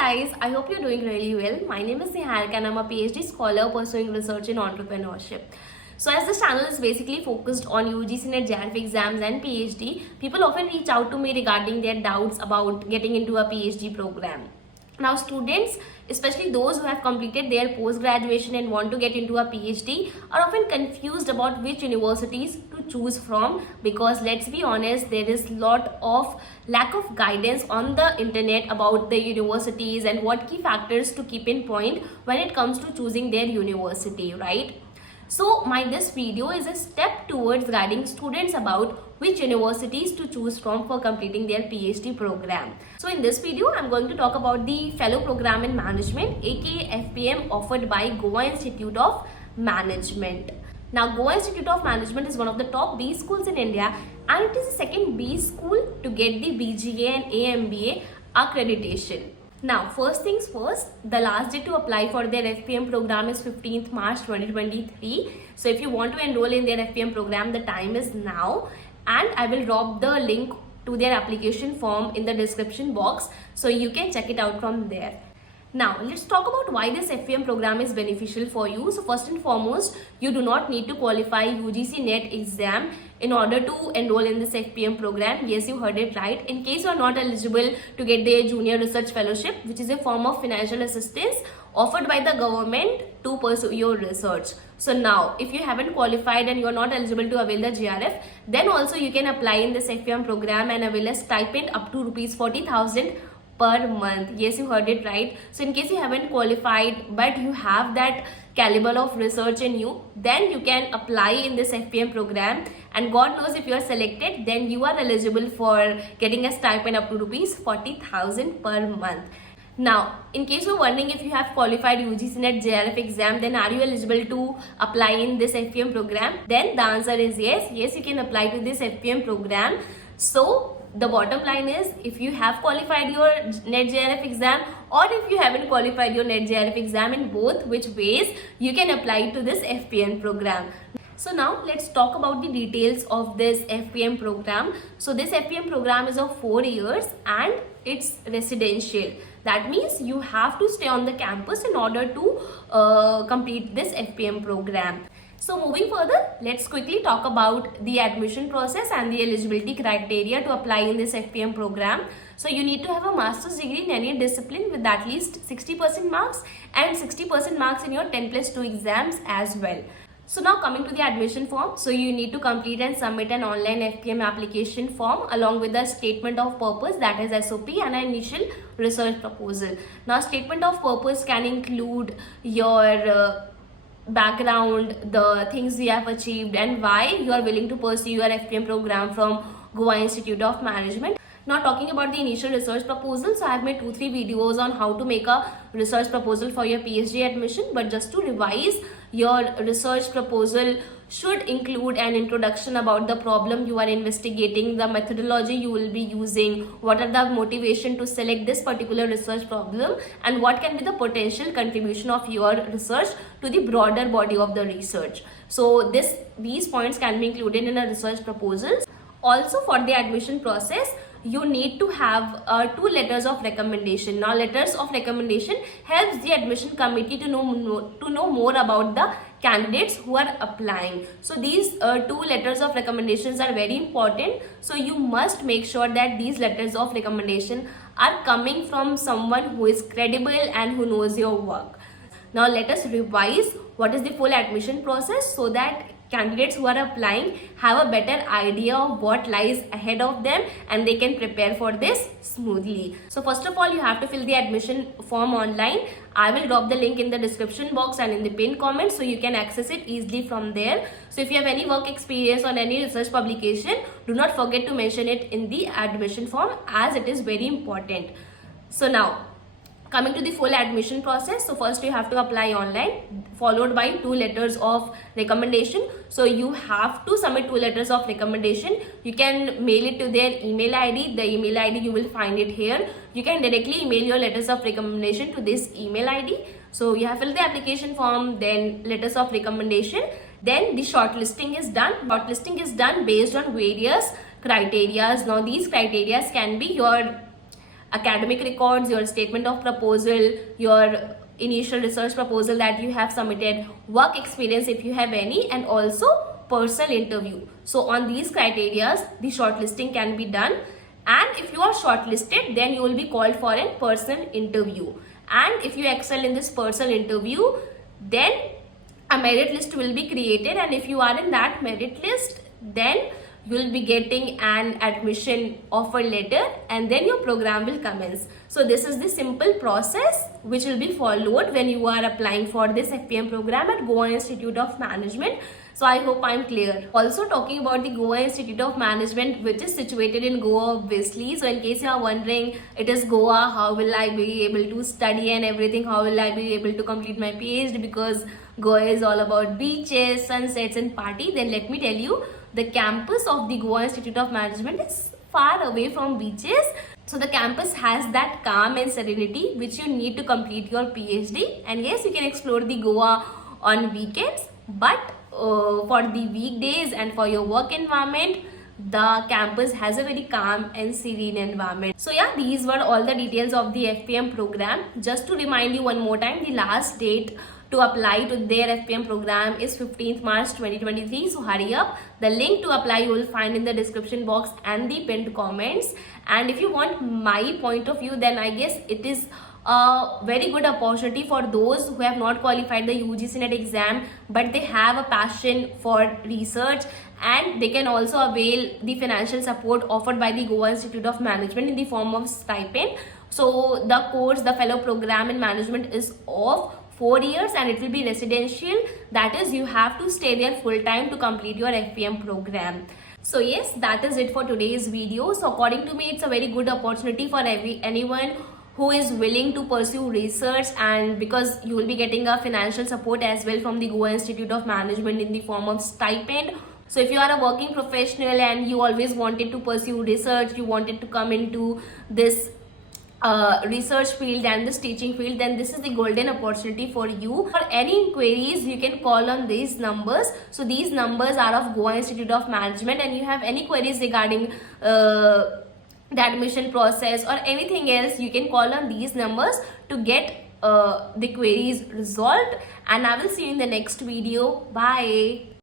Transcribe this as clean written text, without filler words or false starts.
guys, I hope you're doing really well. My name is Niharika and I'm a PhD scholar pursuing research in entrepreneurship. So as this channel is basically focused on UGC NET JRF exams and PhD, people often reach out to me regarding their doubts about getting into a PhD program. Now students, especially those who have completed their post-graduation and want to get into a PhD, are often confused about which universities to choose from, because let's be honest, there is lot of lack of guidance on the internet about the universities and what key factors to keep in point when it comes to choosing their university, right? So this video is a step towards guiding students about which universities to choose from for completing their PhD program. So in this video, I'm going to talk about the Fellow Program in Management, aka FPM, offered by Goa Institute of Management. Now, Goa Institute of Management is one of the top B schools in India, and it is the second B school to get the BGA and AMBA accreditation. Now, first things first, the last day to apply for their FPM program is 15th March 2023. So if you want to enroll in their FPM program, the time is now, and I will drop the link to their application form in the description box so you can check it out from there. Now, let's talk about why this FPM program is beneficial for you. So first and foremost, you do not need to qualify UGC NET exam in order to enroll in this FPM program. Yes, you heard it right. In case you are not eligible to get the Junior Research Fellowship, which is a form of financial assistance offered by the government to pursue your research. So now, if you haven't qualified and you are not eligible to avail the JRF, then also you can apply in this FPM program and avail a stipend up to Rs 40,000 per month. Yes, you heard it right. So in case you haven't qualified but you have that caliber of research in you, then you can apply in this FPM program, and God knows if you are selected, then you are eligible for getting a stipend up to Rs 40,000 per month. Now, in case you're wondering if you have qualified UGC NET JRF exam, then are you eligible to apply in this FPM program? Then the answer is yes. Yes, you can apply to this FPM program. So the bottom line is, if you have qualified your NET JRF exam or if you haven't qualified your NET JRF exam, in both which ways you can apply to this FPM program. So now let's talk about the details of this FPM program. So this FPM program is of 4 years and it's residential. That means you have to stay on the campus in order to complete this FPM program. So moving further, let's quickly talk about the admission process and the eligibility criteria to apply in this FPM program. So you need to have a master's degree in any discipline with at least 60% marks and 60% marks in your 10+2 exams as well. So now coming to the admission form, so you need to complete and submit an online FPM application form along with a statement of purpose, that is SOP, and an initial research proposal. Now statement of purpose can include your background, the things you have achieved, and why you are willing to pursue your FPM program from Goa Institute of Management. Now talking about the initial research proposal, so I have made 2-3 videos on how to make a research proposal for your PhD admission, but just to revise, your research proposal should include an introduction about the problem you are investigating, the methodology you will be using, what are the motivation to select this particular research problem, and what can be the potential contribution of your research to the broader body of the research. So these points can be included in a research proposal. Also, for the admission process, you need to have 2 letters of recommendation. Now letters of recommendation helps the admission committee to know more about the candidates who are applying. So these 2 letters of recommendations are very important. So you must make sure that these letters of recommendation are coming from someone who is credible and who knows your work. Now let us revise what is the full admission process so that candidates who are applying have a better idea of what lies ahead of them and they can prepare for this smoothly. So first of all, you have to fill the admission form online. I will drop the link in the description box and in the pinned comment so you can access it easily from there. So if you have any work experience or any research publication, do not forget to mention it in the admission form as it is very important. So now, coming to the full admission process, so first you have to apply online, followed by 2 letters of recommendation. So you have to submit 2 letters of recommendation. You can mail it to their email ID. The email ID you will find it here. You can directly email your letters of recommendation to this email ID. So you have filled the application form, then letters of recommendation. Then the shortlisting is done. Shortlisting is done based on various criteria. Now these criteria can be your academic records, your statement of proposal, your initial research proposal that you have submitted, work experience if you have any, and also personal interview. So on these criteria, the shortlisting can be done. And if you are shortlisted, then you will be called for a personal interview. And if you excel in this personal interview, then a merit list will be created, and if you are in that merit list, then you will be getting an admission offer letter, and then your program will commence. So this is the simple process which will be followed when you are applying for this FPM program at Goa Institute of Management. So I hope I'm clear. Also talking about the Goa Institute of Management, which is situated in Goa obviously. So in case you are wondering, it is Goa, how will I be able to study and everything, how will I be able to complete my PhD, because Goa is all about beaches, sunsets and party, then let me tell you, the campus of the Goa Institute of Management is far away from beaches. So the campus has that calm and serenity which you need to complete your PhD. And yes, you can explore the Goa on weekends, but for the weekdays and for your work environment, the campus has a very calm and serene environment. So yeah, these were all the details of the FPM program. Just to remind you one more time, the last date to apply to their FPM program is 15th March 2023. So hurry up. The link to apply you will find in the description box and the pinned comments. And if you want my point of view, then I guess it is a very good opportunity for those who have not qualified the UGC NET exam, but they have a passion for research, and they can also avail the financial support offered by the Goa Institute of Management in the form of stipend. So the course, the fellow program in management is of 4 years, and it will be residential. That is, you have to stay there full time to complete your FPM program. So yes, that is it for today's video. So according to me, it's a very good opportunity for anyone who is willing to pursue research, and because you will be getting a financial support as well from the Goa Institute of Management in the form of stipend. So if you are a working professional and you always wanted to pursue research, you wanted to come into this research field and this teaching field, then this is the golden opportunity for you. For any inquiries, you can call on these numbers. So these numbers are of Goa Institute of Management, and you have any queries regarding the admission process or anything else, you can call on these numbers to get the queries resolved. And I will see you in the next video. Bye.